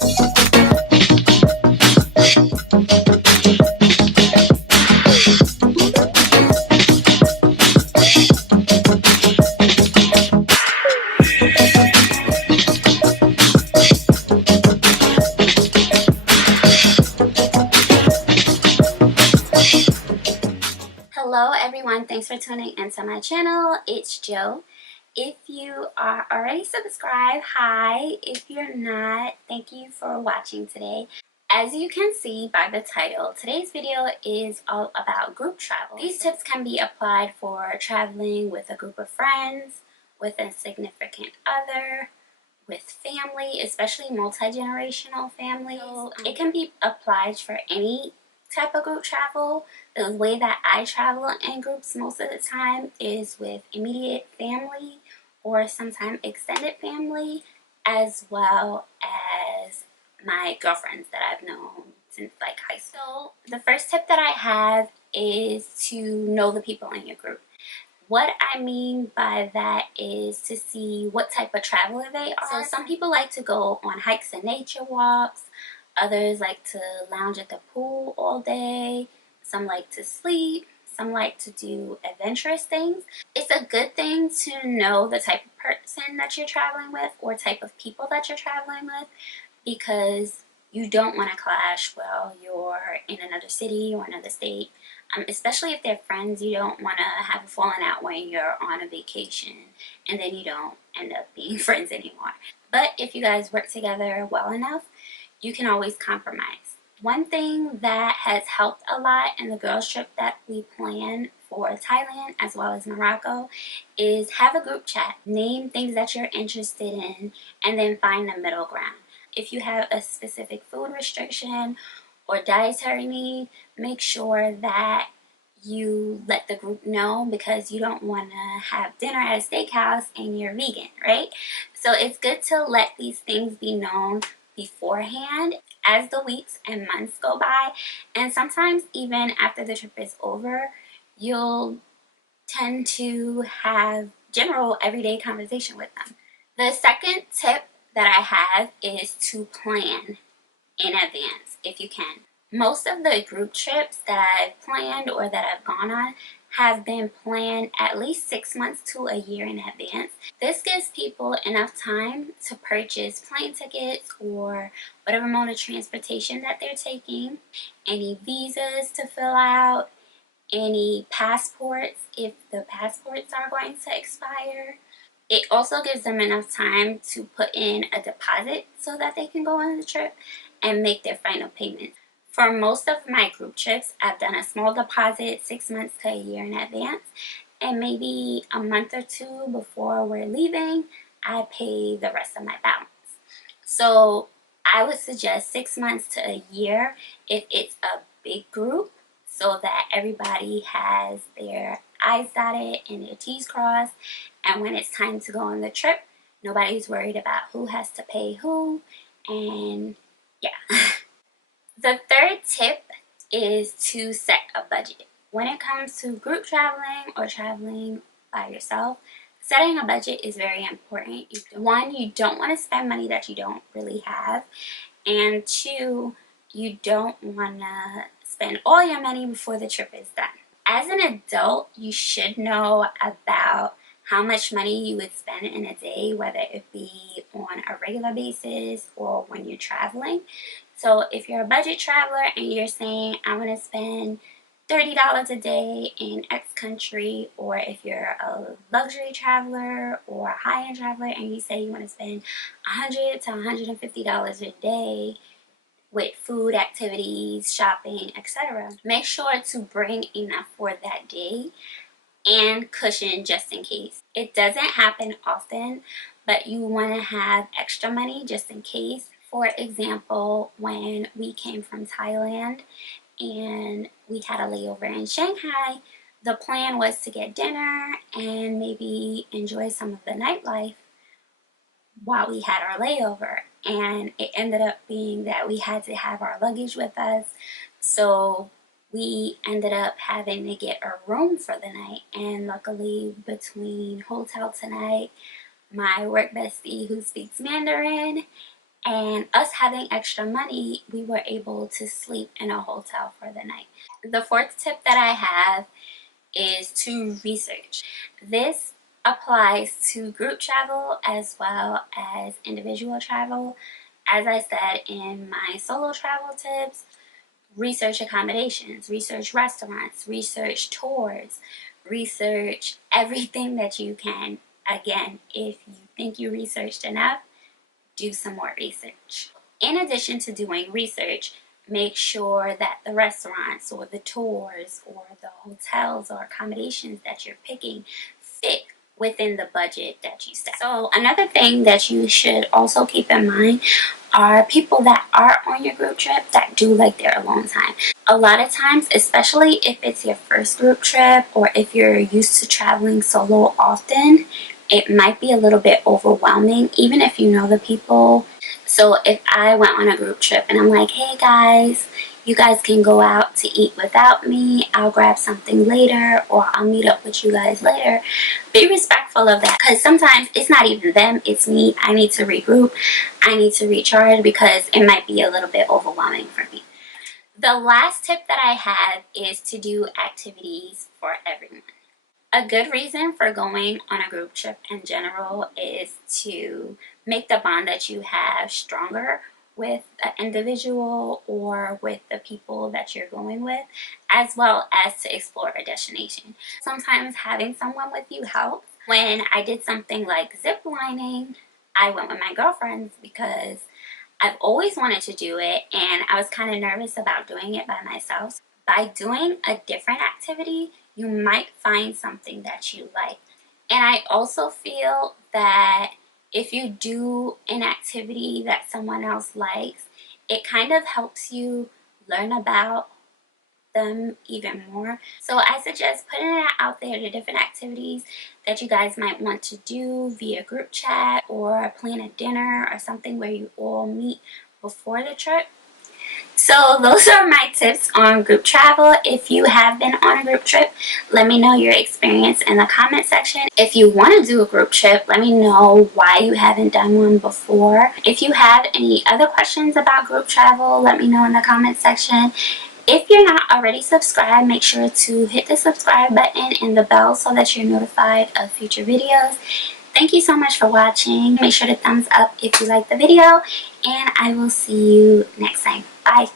Hello everyone, thanks for tuning into my channel. It's Jo. If you are already subscribed, hi. If you're not, thank you for watching today. As you can see by the title, today's video is all about group travel. These tips can be applied for traveling with a group of friends, with a significant other, with family, especially multi-generational families. It can be applied for any type of group travel. The way that I travel in groups most of the time is with immediate family or sometimes extended family, as well as my girlfriends that I've known since like high school. So the first tip that I have is to know the people in your group. What I mean by that is to see what type of traveler they are. So some people like to go on hikes and nature walks. Others like to lounge at the pool all day. Some like to sleep. Some like to do adventurous things. It's a good thing to know the type of person that you're traveling with or type of people that you're traveling with, because you don't want to clash while you're in another city or another state. Especially if they're friends, you don't want to have a falling out when you're on a vacation and then you don't end up being friends anymore. But if you guys work together well enough, you can always compromise. One thing that has helped a lot in the girls trip that we planned for Thailand as well as Morocco is have a group chat. Name things that you're interested in and then find the middle ground. If you have a specific food restriction or dietary need, make sure that you let the group know, because you don't want to have dinner at a steakhouse and you're vegan, right? So it's good to let these things be known beforehand as the weeks and months go by, and sometimes even after the trip is over, you'll tend to have general everyday conversation with them. The second tip that I have is to plan in advance if you can. Most of the group trips that I've planned or that I've gone on have been planned at least 6 months to a year in advance. This gives people enough time to purchase plane tickets or whatever mode of transportation that they're taking, any visas to fill out, any passports if the passports are going to expire. It also gives them enough time to put in a deposit so that they can go on the trip and make their final payment. For most of my group trips, I've done a small deposit 6 months to a year in advance, and maybe a month or two before we're leaving, I pay the rest of my balance. So I would suggest 6 months to a year if it's a big group, so that everybody has their I's dotted and their T's crossed, and when it's time to go on the trip, nobody's worried about who has to pay who, and yeah. The third tip is to set a budget. When it comes to group traveling or traveling by yourself, setting a budget is very important. One, you don't want to spend money that you don't really have, and two, you don't want to spend all your money before the trip is done. As an adult, you should know about how much money you would spend in a day, whether it be on a regular basis or when you're traveling. So if you're a budget traveler and you're saying, I want to spend $30 a day in X country, or if you're a luxury traveler or a high-end traveler and you say you want to spend $100 to $150 a day with food, activities, shopping, etc., make sure to bring enough for that day and cushion just in case. It doesn't happen often, but you want to have extra money just in case. For example, when we came from Thailand and we had a layover in Shanghai, the plan was to get dinner and maybe enjoy some of the nightlife while we had our layover, and it ended up being that we had to have our luggage with us, so we ended up having to get a room for the night. And luckily, between Hotel Tonight, my work bestie who speaks Mandarin, and us having extra money, we were able to sleep in a hotel for the night. The fourth tip that I have is to research. This applies to group travel as well as individual travel. As I said in my solo travel tips, research accommodations, research restaurants, research tours, research everything that you can. Again, if you think you researched enough, do some more research. In addition to doing research, make sure that the restaurants or the tours or the hotels or accommodations that you're picking fit within the budget that you set. So another thing that you should also keep in mind are people that are on your group trip that do like their alone time. A lot of times, especially if it's your first group trip or if you're used to traveling solo often, it might be a little bit overwhelming, even if you know the people. So if I went on a group trip and I'm like, hey guys, you guys can go out to eat without me, I'll grab something later, or I'll meet up with you guys later. Be respectful of that, because sometimes it's not even them, it's me. I need to regroup, I need to recharge, because it might be a little bit overwhelming for me. The last tip that I have is to do activities for everyone. A good reason for going on a group trip in general is to make the bond that you have stronger with the individual or with the people that you're going with, as well as to explore a destination. Sometimes having someone with you helps. When I did something like zip lining, I went with my girlfriends because I've always wanted to do it and I was kind of nervous about doing it by myself. By doing a different activity, you might find something that you like. And I also feel that if you do an activity that someone else likes, it kind of helps you learn about them even more. So I suggest putting it out there, the different activities that you guys might want to do via group chat, or plan a dinner or something where you all meet before the trip. So those are my tips on group travel. If you have been on a group trip, let me know your experience in the comment section. If you want to do a group trip, let me know why you haven't done one before. If you have any other questions about group travel, let me know in the comment section. If you're not already subscribed, make sure to hit the subscribe button and the bell so that you're notified of future videos. Thank you so much for watching. Make sure to thumbs up if you like the video, and I will see you next time. Bye.